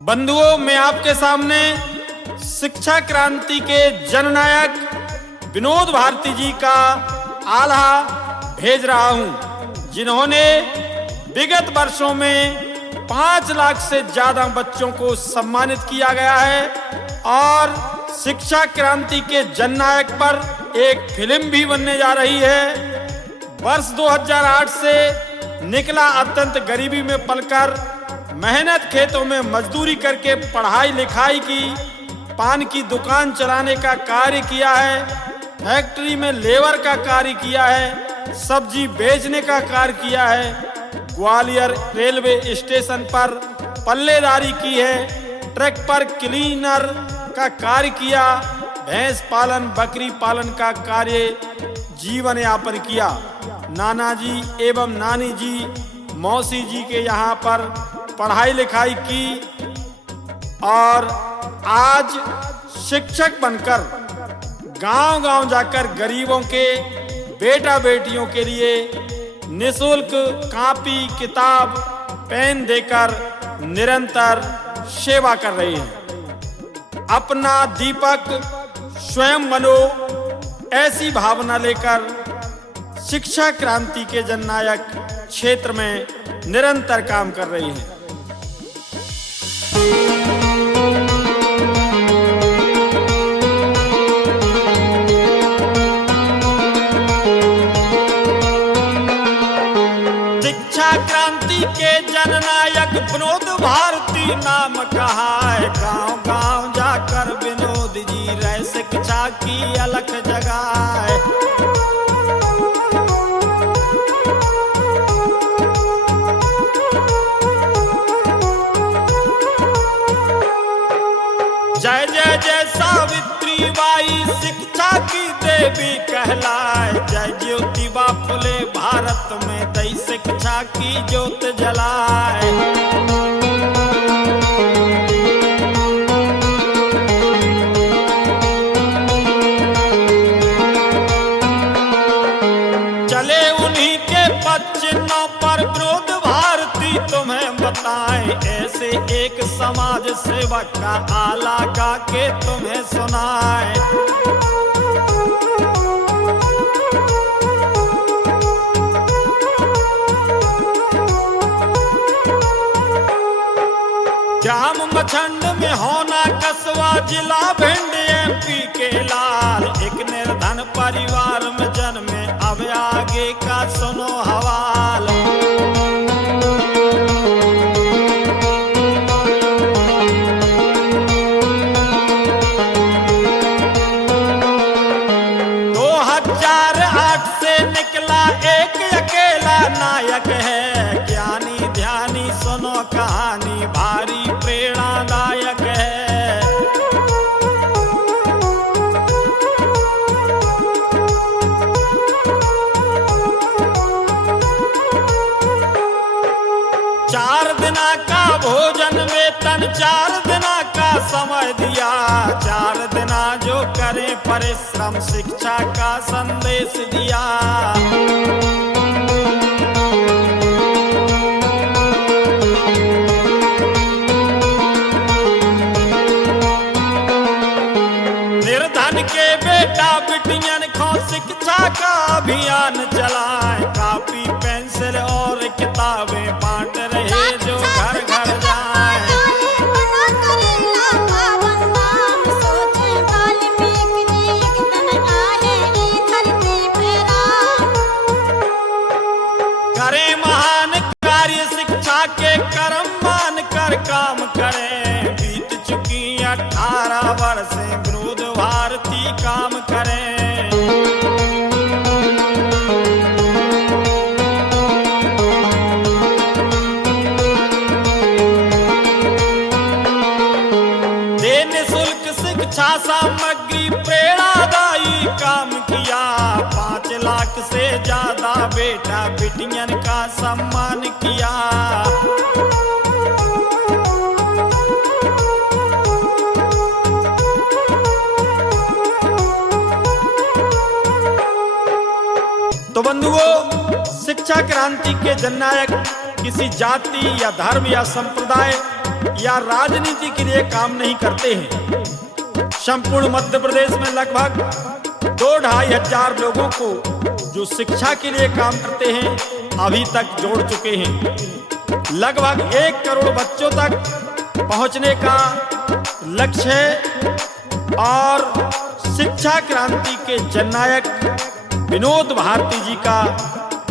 बंधुओं, मैं आपके सामने शिक्षा क्रांति के जननायक विनोद भारती जी का आल्हा भेज रहा हूं, जिन्होंने विगत वर्षों में 5 लाख से ज्यादा बच्चों को सम्मानित किया गया है और शिक्षा क्रांति के जननायक पर एक फिल्म भी बनने जा रही है। वर्ष 2008 से निकला अत्यंत गरीबी में पलकर मेहनत खेतों में मजदूरी करके पढ़ाई लिखाई की, पान की दुकान चलाने का कार्य किया है, फैक्ट्री में लेबर का कार्य किया है, सब्जी बेचने का कार्य किया है, ग्वालियर रेलवे स्टेशन पर पल्लेदारी की है, ट्रक पर क्लीनर का कार्य किया, भैंस पालन बकरी पालन का कार्य जीवन यापन किया। नाना जी एवं नानी जी मौसी जी के यहाँ पर पढ़ाई लिखाई की और आज शिक्षक बनकर गांव-गांव जाकर गरीबों के बेटा बेटियों के लिए निःशुल्क कापी किताब पेन देकर निरंतर सेवा कर रही हैं। अपना दीपक स्वयं बनो, ऐसी भावना लेकर शिक्षा क्रांति के जननायक क्षेत्र में निरंतर काम कर रही है। शिक्षा क्रांति के जननायक विनोद भारती नाम कहा है, गांव-गांव जाकर विनोद जी रहे शिक्षा की अलख जगाए। जय जय जय सावित्री बाई शिक्षा की देवी कहलाए, जय ज्योतिबा फुले भारत में दई शिक्षा की ज्योत जलाए। चले उन्हीं के पद चिन्हों पर विनोद भारती तुम्हें बताएं, ऐसे एक समाज सेवक का आला गा के तुम्हें सुनाए। ग्राम मछंड में होना कस्बा जिला भिंड MP के लाल, एक निर्धन परिवार में जन्मे अब आगे का सुनो हवाल। नायक है ज्ञानी ध्यानी, सुनो कहानी भारी प्रेरणादायक है। चार दिना का भोजन वेतन 4 दिना का समय दिया, 4 दिना जो करे परिश्रम शिक्षा का संदेश दिया। बिटियन को शिक्षा का अभियान चलाए, कापी पेंसिल और किताबें बांट रहे जो घर घर जाए। करें महान कार्य शिक्षा के कर्म मान कर काम करें, बीत चुकी 18 वर्ष विनोद भारती काम करें। दे निःशुल्क शिक्षा सामग्री प्रेरणादायी काम किया, 5 लाख से ज्यादा बेटा बेटियन का सम्मान किया। तो बंधुओं, शिक्षा क्रांति के जननायक किसी जाति या धर्म या संप्रदाय या राजनीति के लिए काम नहीं करते हैं। संपूर्ण मध्य प्रदेश में लगभग 2-2.5 हजार लोगों को जो शिक्षा के लिए काम करते हैं अभी तक जोड़ चुके हैं। लगभग 1 करोड़ बच्चों तक पहुंचने का लक्ष्य है और शिक्षा क्रांति के जननायक विनोद भारती जी का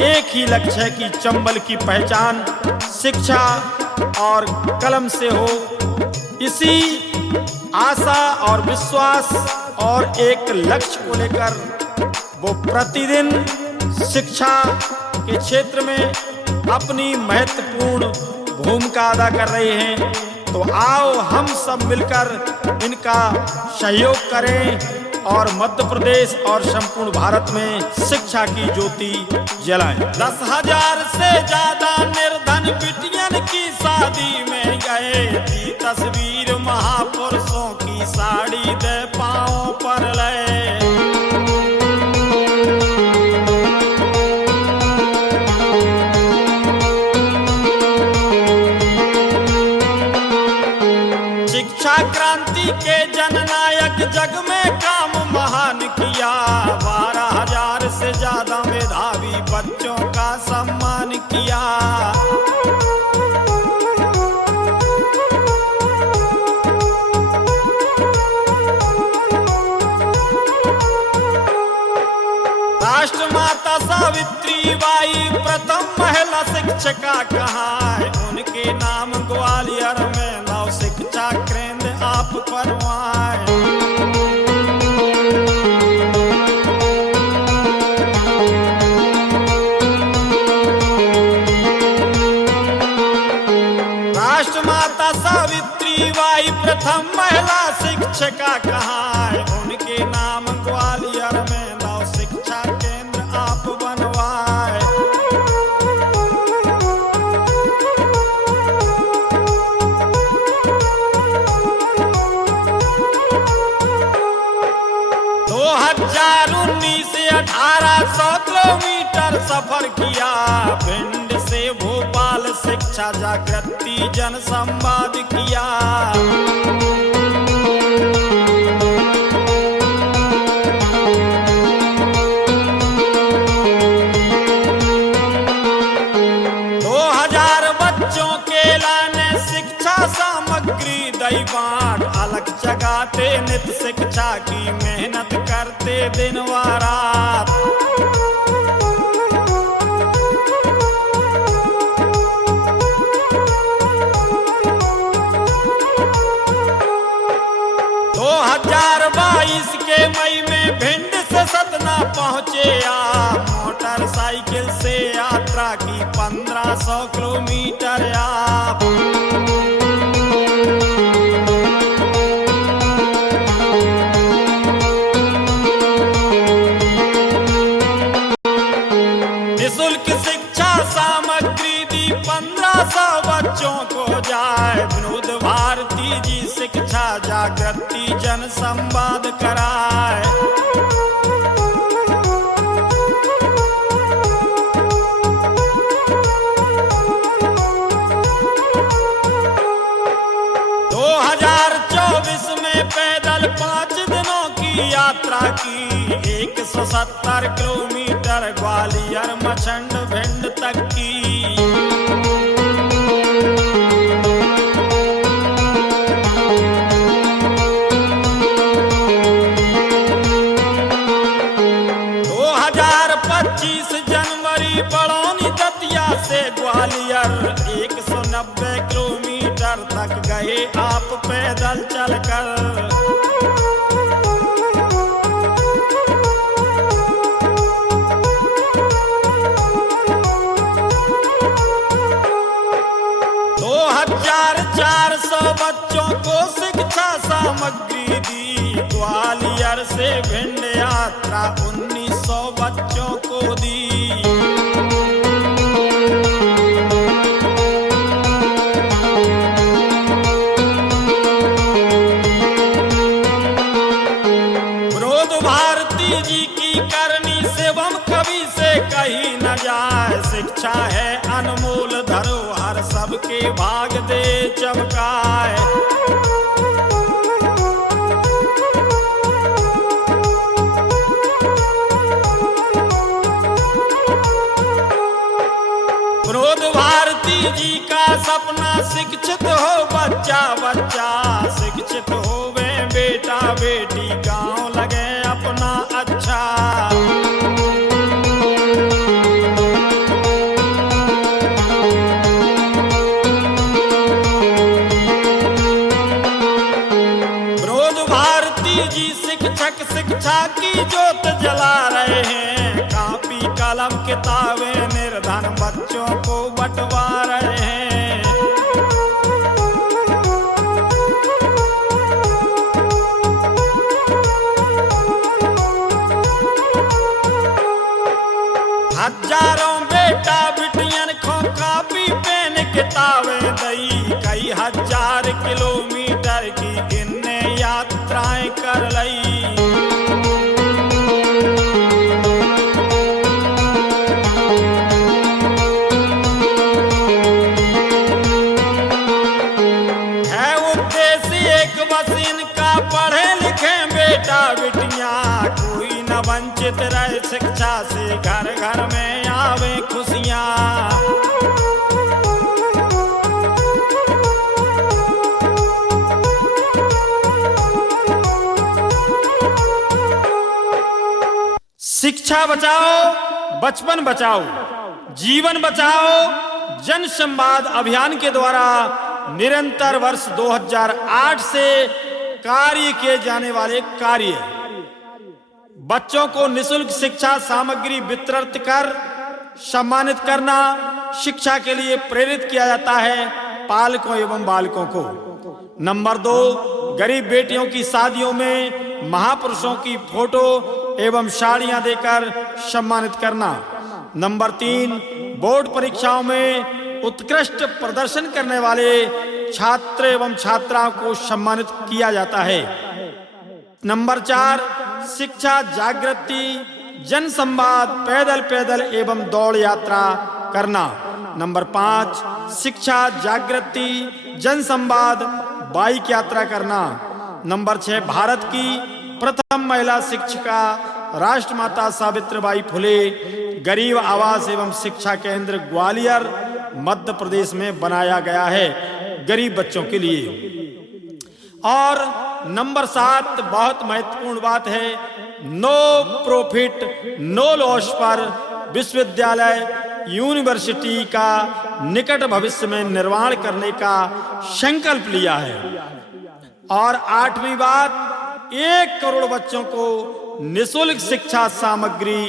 एक ही लक्ष्य है कि चंबल की पहचान शिक्षा और कलम से हो। इसी आशा और विश्वास और एक लक्ष्य को लेकर वो प्रतिदिन शिक्षा के क्षेत्र में अपनी महत्वपूर्ण भूमिका अदा कर रहे हैं। तो आओ हम सब मिलकर इनका सहयोग करें और मध्य प्रदेश और संपूर्ण भारत में शिक्षा की ज्योति जलाएं। 10,000 से ज्यादा निर्धन बिटियन की शादी में गए थी तस्वीर महापुरुषों की साड़ी दे पांव पर लए। शिक्षा क्रांति के जननायक जग में काम महान किया। 12,000 से ज्यादा मेधावी बच्चों का सम्मान किया। राष्ट्रमाता सावित्री बाई प्रथम महिला शिक्षिका कहाँ। उनके नाम ग्वालियर में नव शिक्षा केंद्र आप बनवाए। राष्ट्रमाता सावित्री बाई प्रथम महिला शिक्षिका कहाँ। उनके नाम ग्वालियर में नव शिक्षा केंद्र आप बनवाए। से 1800 किलोमीटर सफर किया। भिंड से भोपाल शिक्षा जागृति जन संवाद किया। 2000 बच्चों के लाने शिक्षा सामग्री दई बांट। अलग जगाते नित शिक्षा की मेहनत करते दिन व रात। के मई में भिंड से सतना पहुंचे आप। मोटरसाइकिल से यात्रा की 1500 किलोमीटर आप। निःशुल्क शिक्षा सामग्री दी 1500 बच्चों को जाए। विनोद भारती जी शिक्षा जागृति जन संवाद कराए। में पैदल 5 दिनों की यात्रा की। 170 किलोमीटर ग्वालियर मछंड भिंड तक की। जनवरी बड़ौनी दतिया से ग्वालियर 190 किलोमीटर तक गए आप पैदल चलकर। 2400 बच्चों को शिक्षा सामग्री दी। ग्वालियर से भिंड यात्रा 1900 बच्चों को दी। विनोद भारती जी की करनी शिवम कवि से कही न जाए। शिक्षा है अनमोल धरोहर सबके भाग दे चमकाए। बच्चा शिक्षित होवे, बेटा बेटी गांव लगे अपना अच्छा। विनोद भारती जी शिक्षक शिक्षा की ज्योत जला रहे हैं, कापी कलम किताबें निर्धन बच्चों को बंटवा रहे हैं। हजारों बेटा बिटियन को कापी पेन किताबें दई, कई हजार किलोमीटर की इनने यात्राएं कर लई। है उद्देश्य एक बस इनका, पढ़े लिखे बेटा बिटियां, कोई न वंचित रहे शिक्षा से, घर घर में आवे खुशियां। शिक्षा बचाओ, बचपन बचाओ, जीवन बचाओ जन संवाद अभियान के द्वारा निरंतर वर्ष 2008 से कार्य किए जाने वाले कार्य, बच्चों को निःशुल्क शिक्षा सामग्री वितरित कर सम्मानित करना, शिक्षा के लिए प्रेरित किया जाता है पालकों एवं बालकों को। नंबर 2, गरीब बेटियों की शादियों में महापुरुषों की फोटो एवं साड़ियां देकर सम्मानित करना। नंबर 3, बोर्ड परीक्षाओं में उत्कृष्ट प्रदर्शन करने वाले छात्र एवं छात्राओं को सम्मानित किया जाता है। नंबर 4, शिक्षा जागृति जन संवाद पैदल पैदल एवं दौड़ यात्रा करना। नंबर 5, शिक्षा जागृति जन संवाद बाइक यात्रा करना। नंबर 6, भारत की प्रथम महिला शिक्षिका राष्ट्रमाता सावित्रीबाई फुले गरीब आवास एवं शिक्षा केंद्र ग्वालियर मध्य प्रदेश में बनाया गया है गरीब बच्चों के लिए। और नंबर 7 बहुत महत्वपूर्ण बात है, नो प्रॉफिट नो लॉस पर विश्वविद्यालय यूनिवर्सिटी का निकट भविष्य में निर्माण करने का संकल्प लिया है। और 8वीं बात, 1 करोड़ बच्चों को निःशुल्क शिक्षा सामग्री